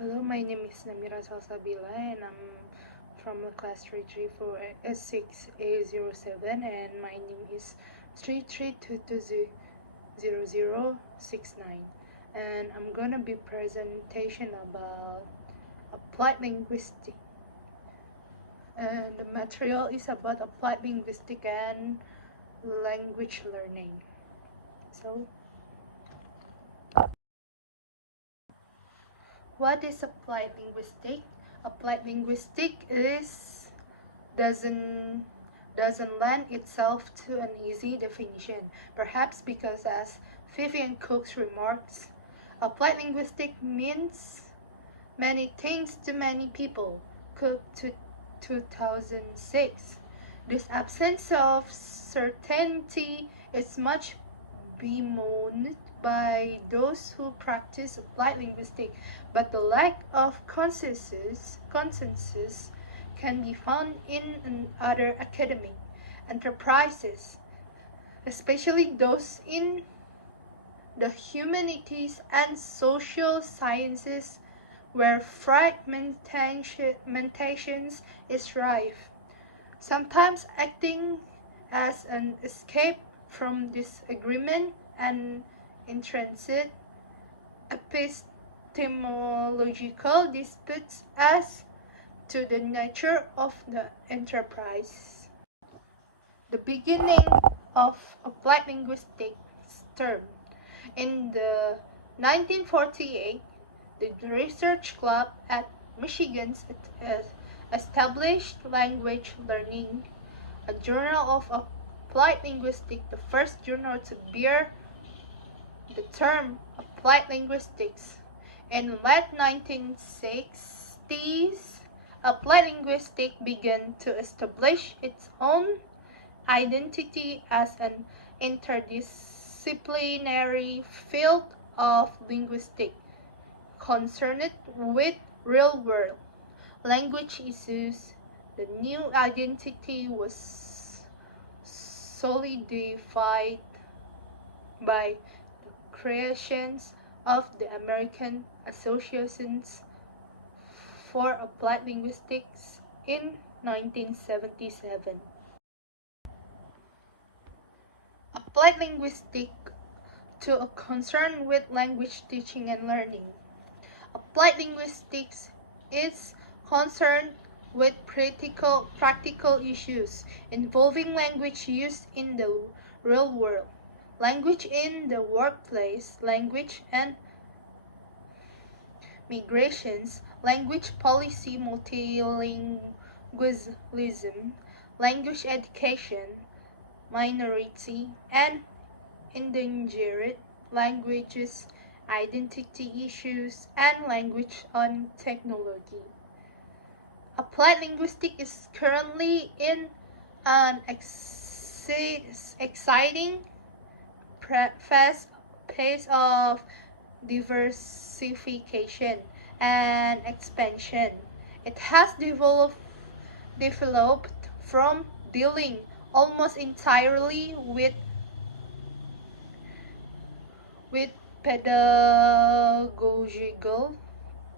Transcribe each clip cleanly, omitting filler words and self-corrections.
Hello, my name is Namira Salsabila and I'm from the class 334S6A07 and my name is 33220069 and I'm gonna be presentation about applied linguistics and the material is about applied linguistics and language learning. So, what is applied linguistics? Applied linguistics doesn't lend itself to an easy definition, perhaps because, as Vivian Cook's remarks, applied linguistics means many things to many people. Cook to 2006. This absence of certainty is much bemoaned by those who practice applied linguistics, but the lack of consensus can be found in other academic enterprises, especially those in the humanities and social sciences where fragmentation is rife, sometimes acting as an escape from disagreement and intrinsic epistemological disputes as to the nature of the enterprise. The beginning of applied linguistics term. In the 1948, the Research Club at Michigan's established language learning, a journal of applied linguistics, the first journal to bear the term applied linguistics. In late 1960s, applied linguistics began to establish its own identity as an interdisciplinary field of linguistics concerned with real-world language issues. The new identity was solidified by the creations of the American Associations for Applied Linguistics in 1977. Applied linguistics to a concern with language teaching and learning. Applied linguistics is concerned with practical issues involving language use in the real world, language in the workplace, language and migrations, language policy, multilingualism, language education, minority and endangered languages, identity issues, and language on technology. Applied linguistics is currently in an exciting fast pace of diversification and expansion. It has developed from dealing almost entirely with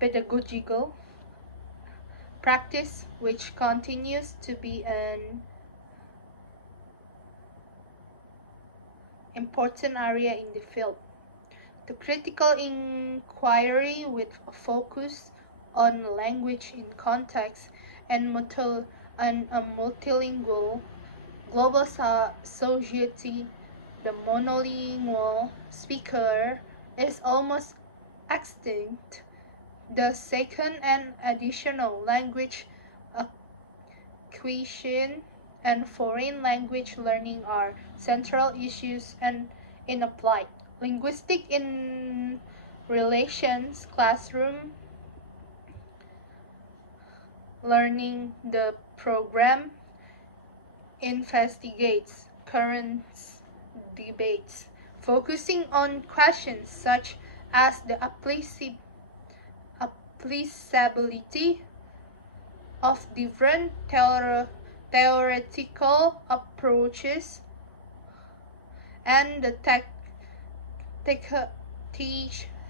pedagogical practice, which continues to be an important area in the field, to critical inquiry with a focus on language in context and a multilingual global society. The monolingual speaker is almost extinct. The second and additional language acquisition and foreign language learning are central issues and in applied linguistics in relations classroom learning. The program investigates current debates, focusing on questions such as the applicability of different theoretical approaches and the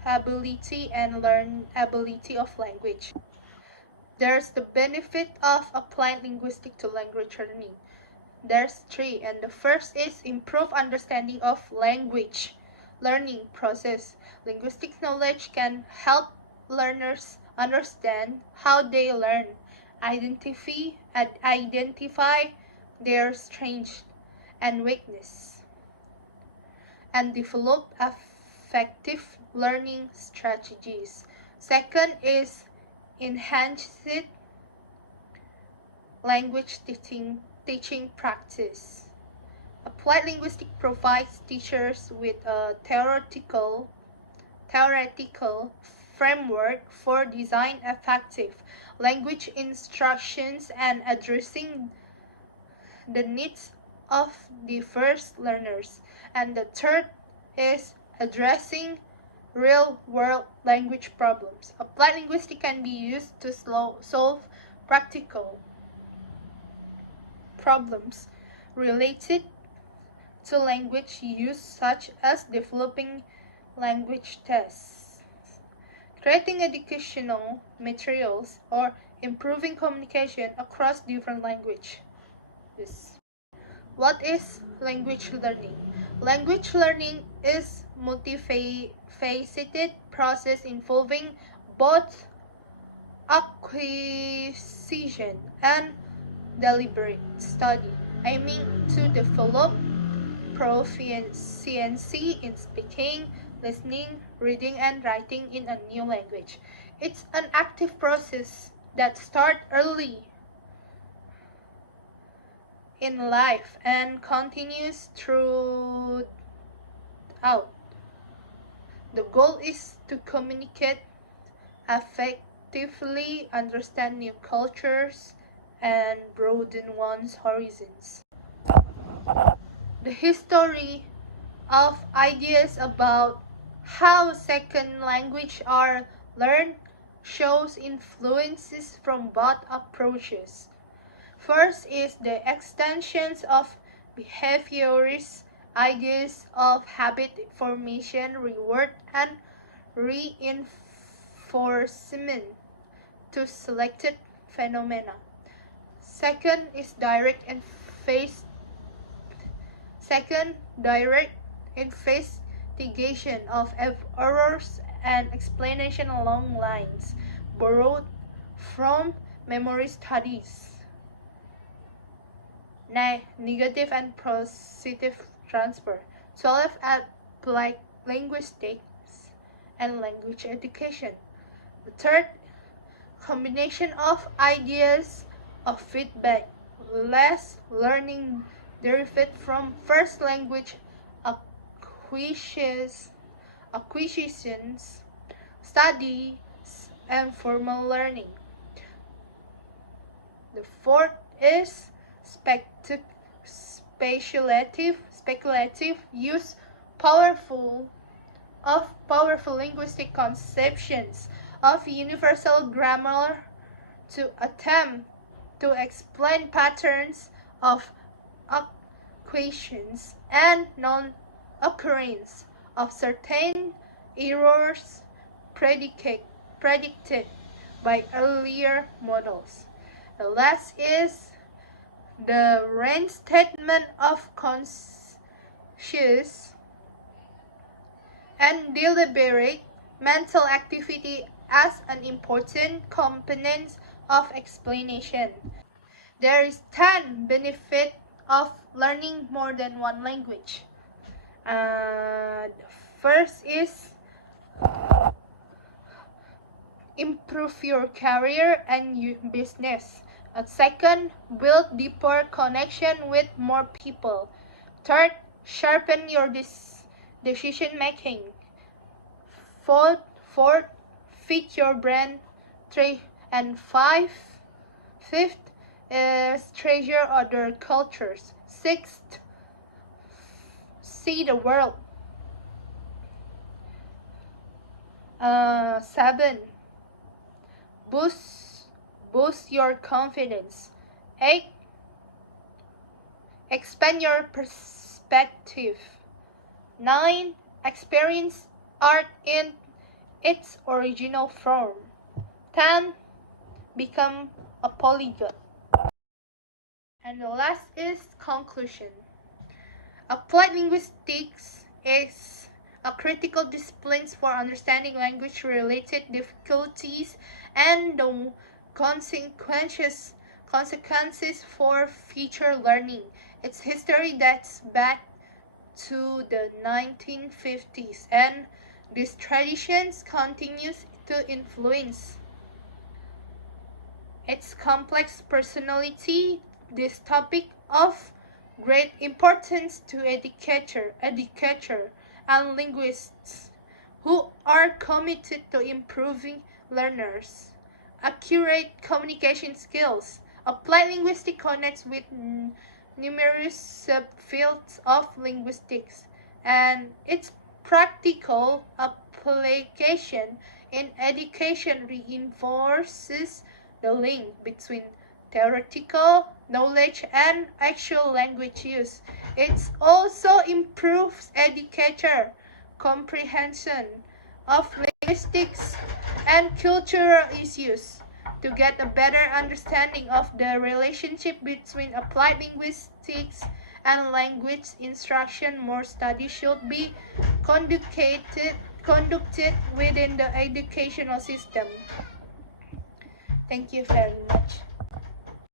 ability and learnability of language. There's the benefit of applied linguistics to language learning. There's three, and the first is improved understanding of language learning process. Linguistic knowledge can help learners understand how they learn, identify their strengths and weakness, and develop effective learning strategies. Second is enhanced language teaching practice. Applied linguistics provides teachers with a theoretical framework for design effective language instructions and addressing the needs of diverse learners. And the third is addressing real-world language problems. Applied linguistics can be used to solve practical problems related to language use, such as developing language tests, creating educational materials, or improving communication across different languages. What is language learning? Language learning is multifaceted process involving both acquisition and deliberate study, aiming to develop proficiency in speaking, listening, reading, and writing in a new language. It's an active process that starts early in life and continues throughout. The goal is to communicate effectively, understand new cultures, and broaden one's horizons. The history of ideas about how second language are learned shows influences from both approaches. First is the extensions of behaviorist ideas of habit formation, reward, and reinforcement to selected phenomena. Second is direct investigation of errors and explanation along lines borrowed from memory studies. Negative and positive transfer. 12 applied linguistics and language education. The third, combination of ideas of feedback, less learning derived from first language acquisitions, studies, and formal learning. The fourth is speculative use of powerful linguistic conceptions of universal grammar to attempt to explain patterns of equations and non-occurrence of certain errors predicted by earlier models. The last is the reinstatement of conscious and deliberate mental activity as an important component of explanation. There is 10 benefits of learning more than one language. First is improve your career and business. Second, build deeper connection with more people. Third, sharpen your decision making. Fourth, fit your brand. Fifth is treasure other cultures. Sixth, see the world. 7, boost your confidence. 8, expand your perspective. 9, experience art in its original form. 10. Become a polyglot. And the last is conclusion. Applied linguistics is a critical discipline for understanding language-related difficulties and the consequences for future learning. Its history dates back to the 1950s, and this tradition continues to influence its complex personality. This topic of great importance to educator and linguists who are committed to improving learners' accurate communication skills. Applied linguistics connects with numerous subfields of linguistics, and its practical application in education reinforces the link between theoretical knowledge and actual language use. It also improves educator comprehension of linguistics and cultural issues. To get a better understanding of the relationship between applied linguistics and language instruction, more studies should be conducted within the educational system. Thank you very much.